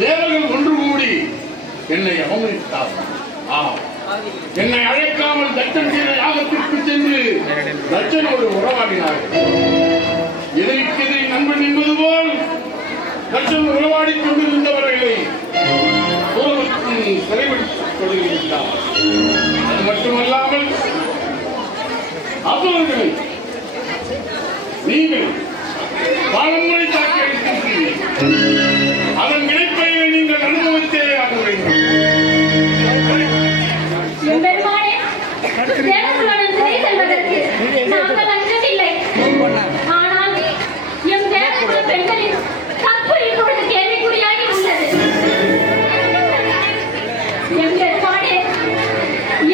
தேவர்கள் ஒன்று கூடி என்னை அவமதித்தார். என்னை அழைக்காமல் தட்சன் செய்த யாகத்திற்கு சென்று தட்சனோடு உறவாடினார்கள். எதிரிக்கெதிரி நண்பன் என்பது போல் தட்சன் உறவாடிக் கொண்டிருந்தவர்களை சிறைபிடித்துக் கொண்டிருந்தார். அது மட்டுமல்லாமல் அசுரர்களை நீங்கள் பாலங்களை தாக்கி அளித்திருக்கிறீர்கள். அதன் இணைப்பை நீங்கள் அனுபவித்தே ஆக வேண்டும். ஆனால் எம் தேவகுல பெண்களின் கற்பு இப்பொழுது கேள்விக்குறியாகி உள்ளது. எம் பெருமானே,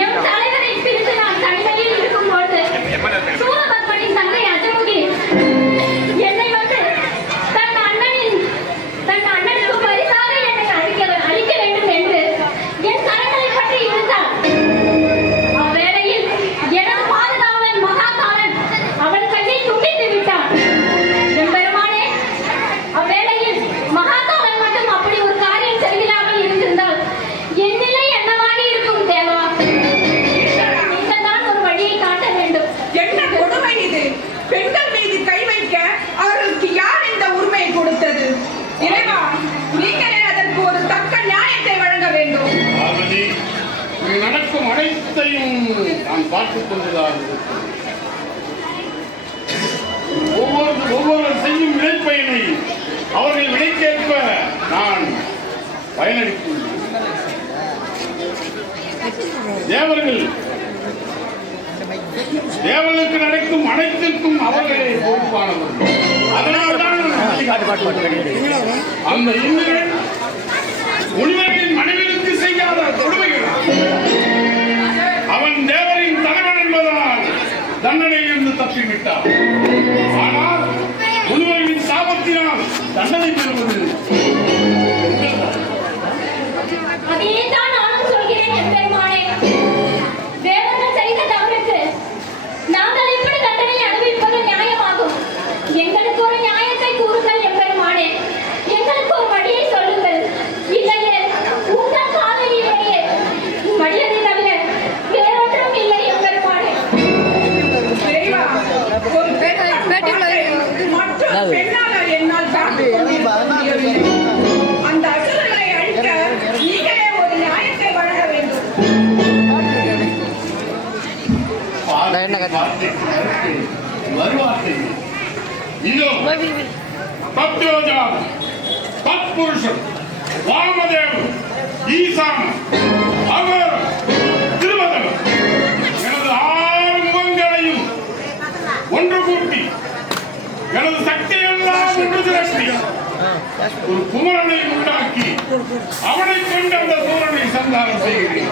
எம் தலைவரை பிரித்து நான் தனிமையில் இருக்கும்போது சூரபத்மனின் தங்கை அஜமுகி என்னை வந்து தன் அண்ணனுக்கு பரிசாக என்னை அளிக்க வேண்டும் என்று என் கரங்களை பற்றி இருந்தார். அவ்வேளையில் எனது பாதுகாவலன் மகாகாலன் அவள் கையை துண்டித்து விட்டான். எம்பெருமானே, அவ்வேளையில் மகாகாலன் மட்டும் அப்படி ஒரு காரியம் செய்கிறாமல் இருந்திருந்தால் என் நிலை என்னவாகி இருக்கும் தேவா? நீங்கள் தான் ஒரு வழியை காட்ட வேண்டும். என்ன கொடுமை இது? பெண்கள் மீது கை வைக்க அவர்களுக்கு யார் இந்த உரிமையை கொடுத்தது? இறைவா, நீங்களே அதற்கு ஒரு தக்க நியாயத்தை வழங்க வேண்டும். நடக்கும் அனைத்தையும் நான் பார்த்துக் கொண்டுதான் ஒவ்வொரு செய்யும் விளைப்பயனை அவர்கள் விலைக்கேற்ப நான் பயனளித்துள்ளேன். தேவர்களுக்கு நடக்கும் அனைத்திற்கும் அவர்களே பொறுப்பானவர்கள். அதனால்தான் அந்த இந்திரன் முனிவர்களின் மனைவிகளுக்கு செய்யாத கொடுமைகள். அவன் தேவரின் தலைவன் என்பதால் தண்டனையிலிருந்து தப்பிவிட்டான். ஆனால் முனிவர்களின் சாபத்தினால் தண்டனை பெறுவது அதையேதான் நானும் சொல்கிறேன் எம்பெருமானே. தேவர்கள் செய்த தவறுக்கு நாங்கள் எப்படி தண்டனை அனுபவிப்பது நியாயமாகும்? எங்களுக்கு ஒரு நியாயத்தை கூறுங்கள் எம்பெருமானே. எங்களுக்கு ஒரு வழியை சொல்லுங்கள். இல்லையே உங்கள் காதலிலேயே மடியதை தவிர வேறொன்றும் இல்லை எம்பெருமானே. ஒரு பெண்ணாக என்னால் தாங்கிக் கொண்டிருக்க முடியவில்லை. அந்த அசுரர்களை அழிக்க நீங்களே ஒரு நியாயத்தை வழங்க வேண்டும். தத்புருஷன் வாமதேவன் ஈசான் அவர் திருமதன் எனது 6 முகங்களையும் ஒன்று கூட்டி எனது சக்தியெல்லாம் ஒன்று திரட்டி ஒரு குமரனை உண்டாக்கி அவனை கொண்டு அந்த சூரனை சந்தானம் செய்கிறேன்.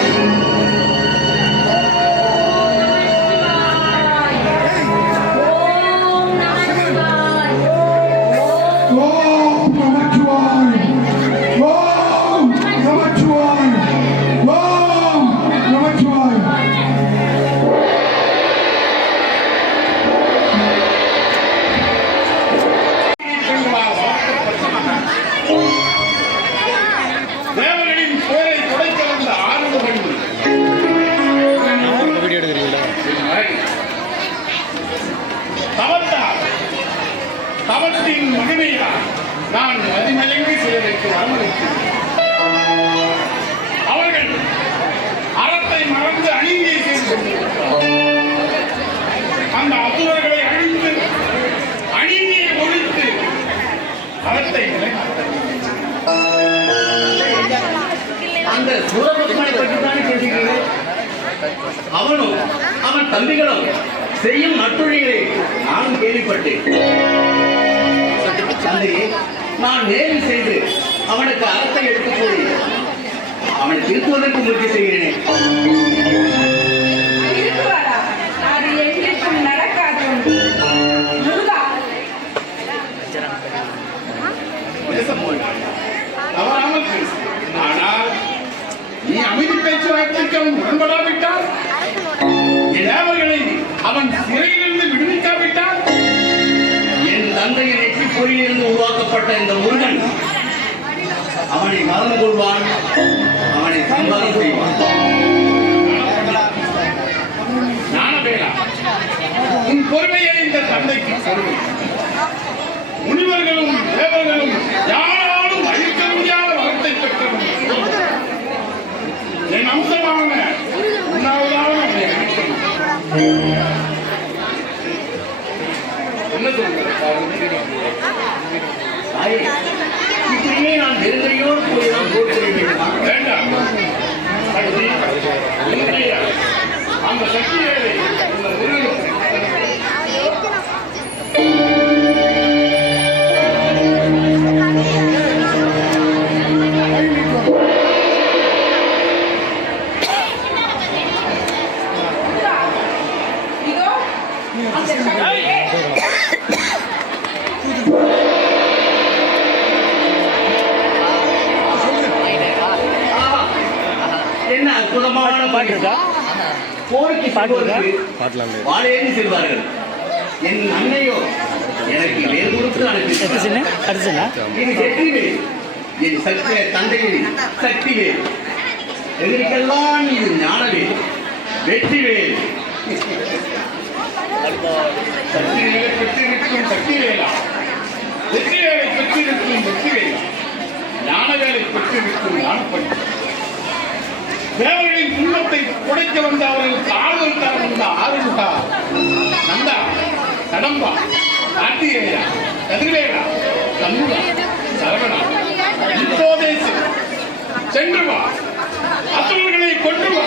தவத்தின் மகிமையால் நான் மதிமயங்கி சிலருக்கு வரமளித்தேன். அவர்கள் அறத்தை மறந்து அநீதியை செய்து கொண்டிருக்கிறார். அந்த அசுரர்களை அழித்து அநீதியை ஒழித்து அவனும் அவன் தம்பிகளும் செய்யும் நட்டுழிகளை நானும் கேள்விப்பட்டேன். தந்தையே, நான் நேரில் செய்து அவனுக்கு அறத்தை எடுத்துக் கூறி அவனை திருத்துவதற்கு முயற்சி செய்கிறேனே. இருக்குவாரா? அது என்றைக்கும் நடக்காது. முருகா, தவறாமல் பேசு. ஆனால் நீ அமைதி பேச்சுவார்த்தைக்கு அவன் உடன்படாவிட்டால், தேவர்களை அவன் சிறையிலிருந்து விடுவிக்காவிட்டால், என் தந்தையின் நெற்றி பொறியிலிருந்து உருவாக்கப்பட்ட இந்த முருகன் அவனை மறந்து கொள்வான், அவனை சம்பாதம் செய்வான். ஞானவேலா, உன் பொறுமையை இந்த தந்தைக்கு பொறுமை. முனிவர்களும் தேவர்களும் யாராலும் அழிக்க முடியாத வரத்தை பெற்றவன் என் அம்சமான உன்னாவதான என்ன சொல்கிறேன்? தாயே, இப்படியே நான் நெருங்கடியோடு போய்தான் போட்டு வேண்டாம். சக்தி, இன்றைய அந்த சக்தியை இந்த முருகன் முருகா, இதோ அந்த சக்தியே என்ன அற்புதமான பாட்டு. போருக்கு செல்வதற்கு வாழேந்தி செல்வார்கள். என் அன்னையோ எனக்கு வேறு கொடுத்து அனுப்பி இது வெற்றிவேல், என் சக்திய தந்தையின் சக்திவேல், எதற்கெல்லாம் இது ஞானவேல், வெற்றிவேல். சக்திவேலை பெற்றிருக்கும் சக்திவேலா, வெற்றிவேலை பெற்றிருக்கும் வெற்றிவேலா, ஞானவேலை பெற்றிருக்கும் ஞானப்பணி. தேவர்களின் துன்பத்தை குடைக்க வந்த அவர்களுக்கு ஆறுதல் தர வந்த ஆறுமுகா, நந்தா, கடம்பா, கார்த்திகேயா, கதிர்வேலா, கண்ணுடா, சரவணா, இப்போதே சென்று வா, அசுரர்களை கொண்டு வா.